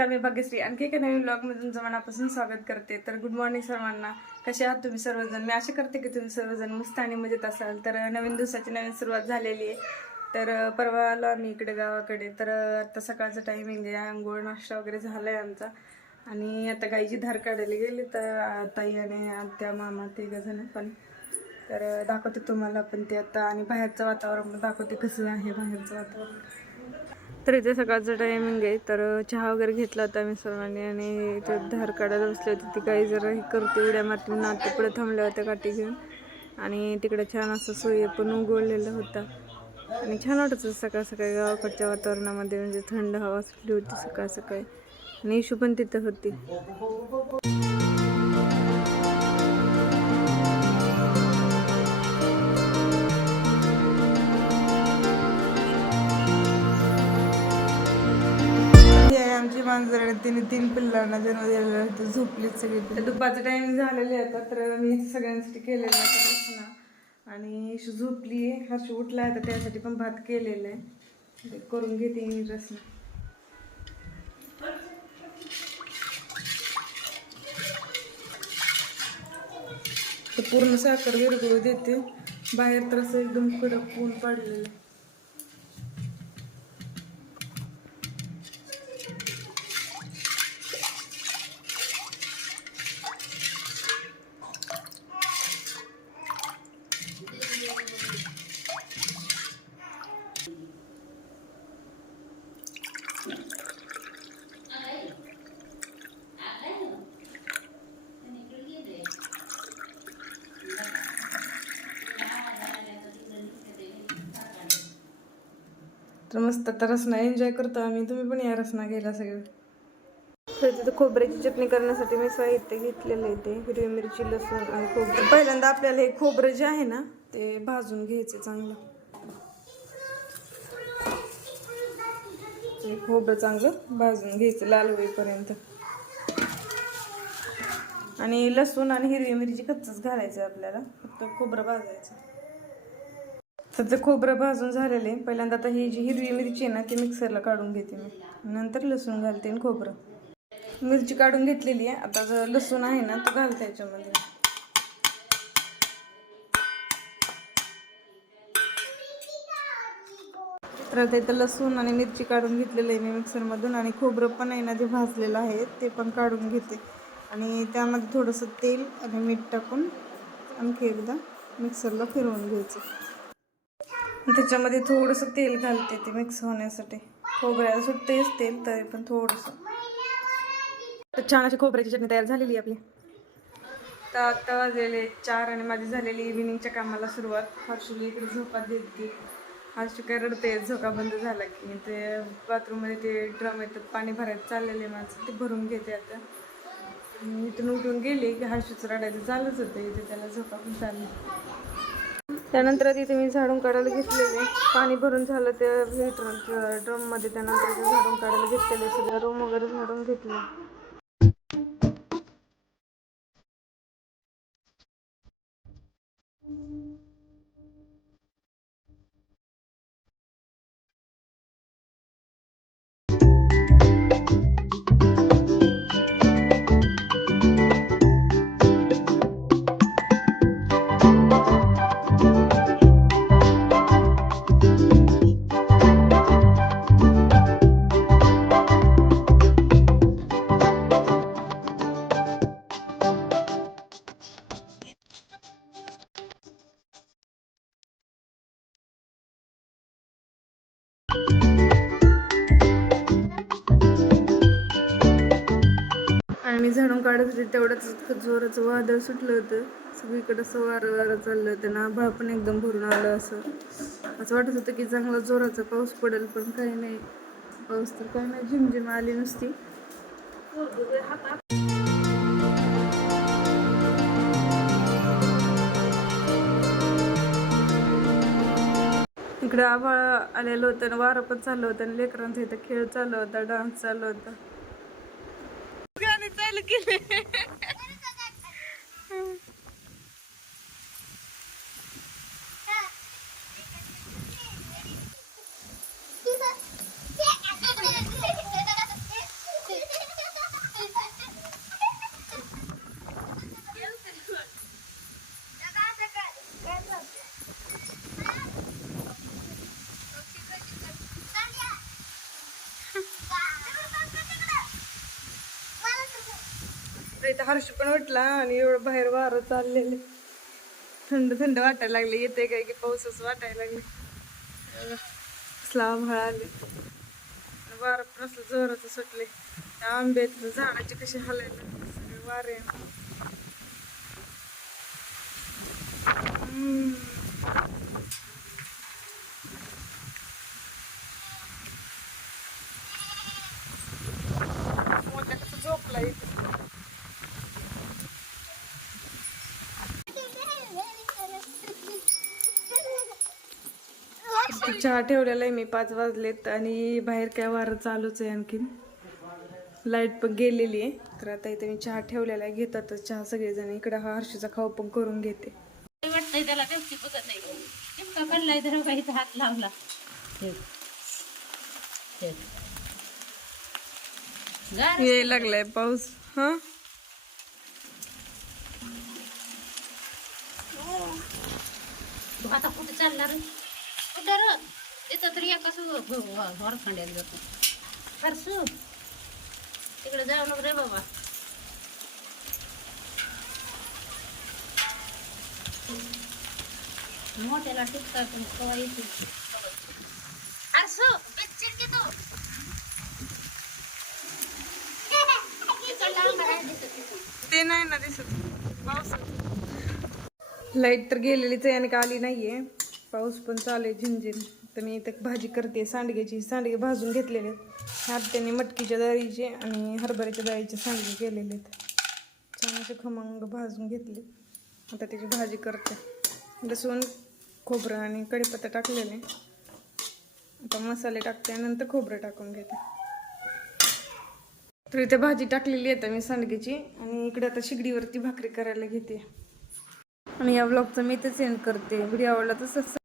नमस्कार मी भाग्यश्री. आणखी एका नवीन ब्लॉगमध्ये तुमचं मनापासून स्वागत करते. तर गुड मॉर्निंग सर्वांना. कसे आहात तुम्ही सर्वजण? मी आशा करते की तुम्ही सर्वजण मस्त आणि मजेत असाल. तर नवीन दिवसाची नवीन सुरुवात झालेली आहे. तर परवा आलो आम्ही इकडे गावाकडे. तर आत्ता आता सकाळचं टायमिंग आहे. आंघोळ नाश्ता वगैरे झाला आहे आमचा. आणि आता गाईची धार काढायला गेली. तर ताई आणि त्या मामा ते जण पण. तर दाखवते तुम्हाला पण ते आता. आणि बाहेरचं वातावरण दाखवते कसं आहे बाहेरचं वातावरण. तर इथे सकाळचं टायमिंग आहे. तर चहा वगैरे घेतला होता मी सर्वांनी आणि इथे धार काढायला बसले होते. ती काही जरा हे करते उड्या मारते म्हणून आता पुढे थांबल्या होत्या काठी घेऊन. आणि तिकडे छान असं सूर्य पण उगवलेला होता. आणि छान वाटत होतं सकाळ सकाळी गावाकडच्या वातावरणामध्ये म्हणजे थंड हवा सुटली होती सकाळ सकाळी. आणि इशू पण तिथं होती. आमची माणसं तिने तीन पिल्लांना जन्म दिलेला होता झोपलीच सगळी तर दुपारचं टायमिंग झालेले आता तर मी सगळ्यांसाठी केलेलं आहे रसना. आणि इशू झोपली आहे हर्ष उठला आहे तर त्यासाठी पण भात केलेला आहे. ते करून घेते मी रसना. तर पूर्ण साखर विरगळू देते. बाहेर तर असं एकदम कडक ऊन पडलेलं तर मस्त आता रसना एन्जॉय करतो आम्ही. तुम्ही पण या रसना घ्यायला सगळे. तर तिथं खोबऱ्याची चटणी करण्यासाठी मी साहित्य घेतलेलं आहे ते. हिरवी मिरची लसूण आणि खोबरं. पहिल्यांदा आपल्याला हे खोबरं जे आहे ना ते भाजून घ्यायचं चांगलं. खोबरं चांगलं भाजून घ्यायचं लाल होईपर्यंत. आणि लसूण आणि हिरवी मिरची कच्चच घालायचं आपल्याला. फक्त खोबरं भाजायचं. तर ते खोबरं भाजून झालेले पहिल्यांदा आता ही जी हिरवी मिरची आहे ना ती मिक्सरला काढून घेते मी. नंतर लसूण घालते आणि खोबरं. मिरची काढून घेतलेली आहे. आता जो लसूण आहे ना तो घालते याच्यामध्ये. तर आता इथं लसूण आणि मिरची काढून घेतलेलं आहे मी मिक्सरमधून आणि खोबरं पण आहे ना जे भाजलेलं आहे ते पण काढून घेते. आणि त्यामध्ये थोडंसं तेल आणि मीठ टाकून आणखी एकदा मिक्सरला फिरवून घ्यायचं. त्याच्यामध्ये थोडंसं तेल घालते ते मिक्स होण्यासाठी. खोबऱ्याला सुटतेच तेल तरी पण थोडंसं. छान अशी खोबऱ्याची चटणी तयार झालेली आहे आपली. तर आता वाजलेले चार आणि माझी झालेली इव्हिनिंगच्या कामाला सुरुवात. हर्षुली इकडे झोपा देते हर्षू काय रडते झोका बंद झाला की. ते बाथरूममध्ये ते ड्रम येतात पाणी भरायचं चाललेलं आहे माझं. ते भरून घेते आता. इथून उठून गेली की हर्षूचं रडायचं चालूच होतं. इथे त्याला झोका पण चालली. त्यानंतर तिथे मी झाडून काढायला घेतलेले. पाणी भरून झालं त्या व्हिटर ड्रममध्ये त्यानंतर ते झाडून काढायला घेतलेले सगळं रूम वगैरे झाडून घेतलं. मी झाडून काढत होते तेवढंच इतकं जोराचं वादळ सुटलं होतं. सगळीकडं असं वारं वारं चाललं होतं ना आभाळ पण एकदम भरून आलं असं. असं वाटत होतं की चांगला जोराचा पाऊस पडेल पण काही नाही. पाऊस तर काही नाही झिमझिम आली नुसती. इकडं आभाळ आलेलं होतं आणि वारं पण चाललं होतं आणि लेकरांचा इथं खेळ चालू होता डान्स चालू होता. चालू केले इथं हर्ष पण उठला आणि एवढं बाहेर वारं चाललेलं थंड थंड वाटायला लागले. येते काय की पाऊसच वाटायला लागले. एवढं स्लाव आले वारं पण असलं जोराचं सुटले त्या आंब्यात झाडाचे कसे हलायला सगळे वारे हम्म. मोठ्या कसं झोपला इथे चहा ठेवलेला आहे मी पाच वाजलेत आणि बाहेर काय वारं चालूच आहे आणखीन. लाइट पण गेलेली आहे. तर आता इथे मी चहा ठेवलेला आहे. घेतातच चहा सगळेजण. इकडे हा हर्षीचा खाऊ पण करून घेते. वाटतंय त्याला व्यक्ती बघत नाही. तर काही हात लावला. लागलाय पाऊस. हा? तू आता कुठे चालणार? कुठं र तिथं तरी एका वरखंड्यात जातो. फारसू. तिकडे जाऊ नको रे बाबा. मोठ्याला टिकतात कवा येते फरसू. ते नाही ना दिसत. पाऊस लाइट तर गेलेलीच आहे आणि का आली नाहीये. पाऊस पण चालू आहे झिंझिन तर मी इथं भाजी करते सांडग्याची सांडगे भाजून घेतलेले आहेत. ह्यात मटकीच्या डाळीचे आणि हरभऱ्याच्या डाळीचे सांडगे केलेले आहेत. छान असे खमंग भाजून घेतले. आता त्याची भाजी करते. लसूण खोबरं आणि कढीपत्ता टाकलेले. आता मसाले टाकते आणि नंतर खोबरं टाकून घेते. तर इथे भाजी टाकलेली आहे आता मी सांडगेची आणि इकडे आता शिगडीवरती भाकरी करायला घेते. आणि या ब्लॉगचं मी इथेच एंड करते. व्हिडिओ आवडला तसं